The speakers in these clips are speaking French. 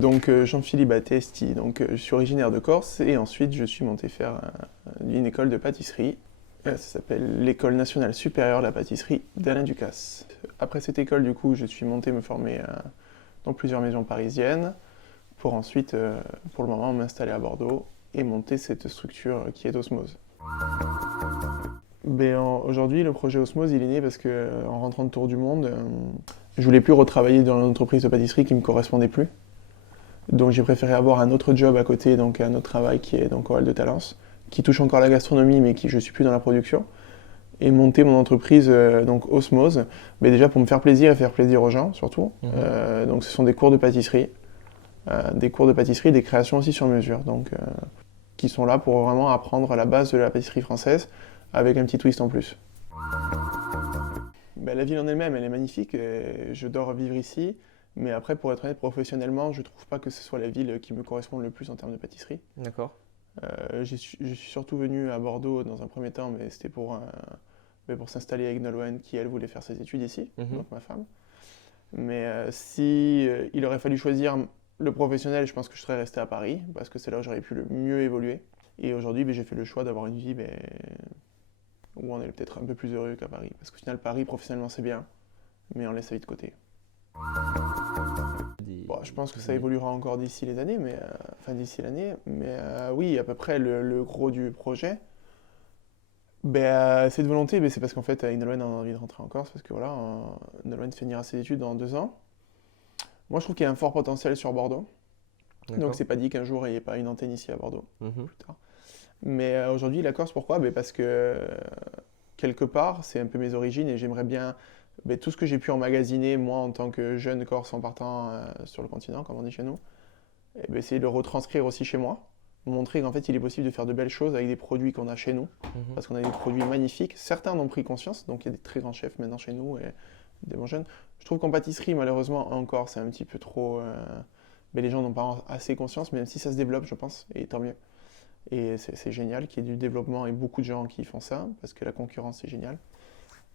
Donc Jean-Philippe Battesti, donc je suis originaire de Corse et ensuite je suis monté faire une école de pâtisserie. Ça s'appelle l'École nationale supérieure de la pâtisserie d'Alain Ducasse. Après cette école, du coup, je suis monté me former dans plusieurs maisons parisiennes pour ensuite, pour le moment, m'installer à Bordeaux et monter cette structure qui est Osmose. Aujourd'hui, le projet Osmose, il est né parce que en rentrant de tour du monde, je voulais plus retravailler dans l'entreprise de pâtisserie qui me correspondait plus. Donc j'ai préféré avoir un autre job à côté, donc un autre travail qui est donc au Hall de Talence, qui touche encore la gastronomie, mais qui je suis plus dans la production, et monter mon entreprise donc Osmose, mais déjà pour me faire plaisir et faire plaisir aux gens surtout. Donc ce sont des cours de pâtisserie, des créations aussi sur mesure, donc qui sont là pour vraiment apprendre la base de la pâtisserie française avec un petit twist en plus. La ville en elle-même, elle est magnifique, et je vivre ici. Mais après, pour être honnête, professionnellement, je trouve pas que ce soit la ville qui me corresponde le plus en termes de pâtisserie. D'accord. Je suis surtout venu à Bordeaux dans un premier temps, mais c'était pour s'installer avec Nolwenn, qui elle voulait faire ses études ici, donc ma femme. Mais si il aurait fallu choisir le professionnel, je pense que je serais resté à Paris, parce que c'est là où j'aurais pu le mieux évoluer. Et aujourd'hui, j'ai fait le choix d'avoir une vie où on est peut-être un peu plus heureux qu'à Paris. Parce qu'au final, Paris, professionnellement, c'est bien, mais on laisse sa vie de côté. Bon, je pense que ça évoluera encore d'ici les années, d'ici l'année. Mais oui, à peu près le gros du projet. Cette volonté, c'est parce qu'en fait, Nolwenn a envie de rentrer en Corse, parce que voilà, Nolwenn finira ses études dans 2 ans. Moi, je trouve qu'il y a un fort potentiel sur Bordeaux. Donc, c'est pas dit qu'un jour, il n'y ait pas une antenne ici à Bordeaux, plus tard. Mais aujourd'hui, la Corse, pourquoi? Parce que, quelque part, c'est un peu mes origines et j'aimerais bien tout ce que j'ai pu emmagasiner, moi, en tant que jeune Corse en partant sur le continent, comme on dit chez nous, essayer de le retranscrire aussi chez moi. Montrer qu'en fait, il est possible de faire de belles choses avec des produits qu'on a chez nous. Parce qu'on a des produits magnifiques. Certains en ont pris conscience, donc il y a des très grands chefs maintenant chez nous et des bons jeunes. Je trouve qu'en pâtisserie, malheureusement, encore, c'est un petit peu trop... les gens n'ont pas assez conscience, même si ça se développe, je pense, et tant mieux. Et c'est génial qu'il y ait du développement et beaucoup de gens qui font ça, parce que la concurrence, c'est génial.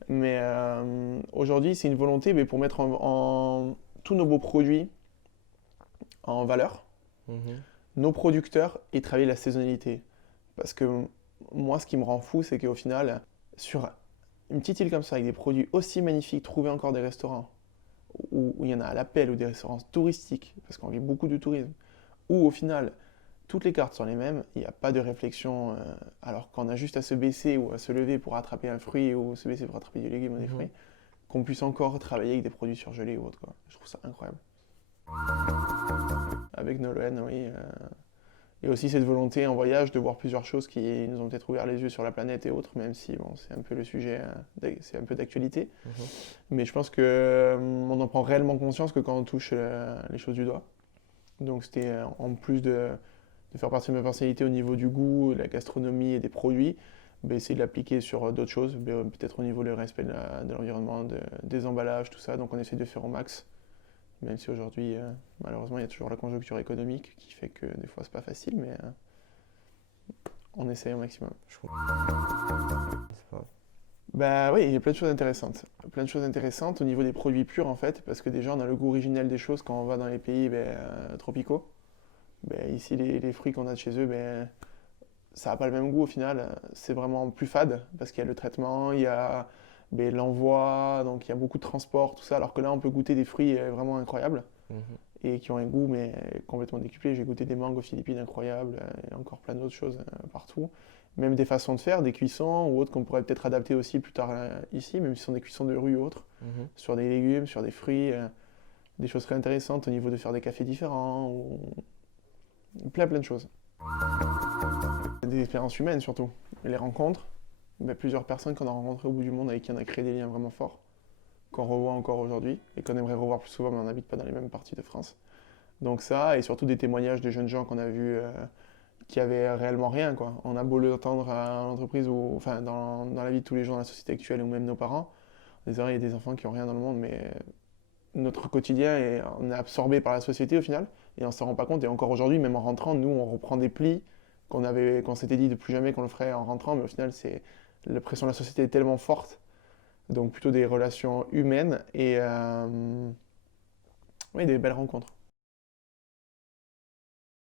Mais aujourd'hui, c'est une volonté pour mettre en tous nos beaux produits en valeur, nos producteurs et travailler la saisonnalité. Parce que moi, ce qui me rend fou, c'est qu'au final, sur une petite île comme ça, avec des produits aussi magnifiques, trouver encore des restaurants où il y en a à l'appel, ou des restaurants touristiques, parce qu'on vit beaucoup de tourisme, où au final, toutes les cartes sont les mêmes, il n'y a pas de réflexion, alors qu'on a juste à se baisser ou à se lever pour attraper un fruit, ou se baisser pour attraper du légume ou des fruits, qu'on puisse encore travailler avec des produits surgelés ou autre, quoi. Je trouve ça incroyable. Avec Nolwenn, oui. Et aussi cette volonté en voyage de voir plusieurs choses qui nous ont peut-être ouvert les yeux sur la planète et autres, même si c'est un peu le sujet, c'est un peu d'actualité. Mais je pense qu'on en prend réellement conscience que quand on touche les choses du doigt. Donc c'était en plus de faire partie de ma personnalité au niveau du goût, de la gastronomie et des produits, essayer de l'appliquer sur d'autres choses, peut-être au niveau du respect de l'environnement, des emballages, tout ça. Donc on essaie de faire au max. Même si aujourd'hui, malheureusement, il y a toujours la conjoncture économique qui fait que des fois, c'est pas facile, mais on essaie au maximum. Oui, il y a plein de choses intéressantes. Plein de choses intéressantes au niveau des produits purs, en fait, parce que déjà, on a le goût originel des choses quand on va dans les pays tropicaux. Ici, les fruits qu'on a de chez eux, ça n'a pas le même goût au final. C'est vraiment plus fade, parce qu'il y a le traitement, il y a l'envoi, donc il y a beaucoup de transport, tout ça, alors que là on peut goûter des fruits vraiment incroyables et qui ont un goût mais complètement décuplé. J'ai goûté des mangues aux Philippines incroyables et encore plein d'autres choses partout. Même des façons de faire, des cuissons ou autres qu'on pourrait peut-être adapter aussi plus tard ici, même si ce sont des cuissons de rue ou autres, sur des légumes, sur des fruits, des choses très intéressantes au niveau de faire des cafés différents, ou plein de choses. Des expériences humaines surtout, les rencontres. Plusieurs personnes qu'on a rencontrées au bout du monde avec qui on a créé des liens vraiment forts, qu'on revoit encore aujourd'hui et qu'on aimerait revoir plus souvent, mais on n'habite pas dans les mêmes parties de France. Donc ça, et surtout des témoignages de jeunes gens qu'on a vus qui avaient réellement rien, quoi. On a beau l'entendre à l'entreprise ou enfin dans la vie de tous les jours, dans la société actuelle ou même nos parents, on disait, il y a des enfants qui n'ont rien dans le monde, mais notre quotidien, on est absorbé par la société au final et on ne s'en rend pas compte. Et encore aujourd'hui, même en rentrant, nous, on reprend des plis qu'on s'était dit de plus jamais qu'on le ferait en rentrant, mais au final, la pression de la société est tellement forte, donc plutôt des relations humaines et des belles rencontres.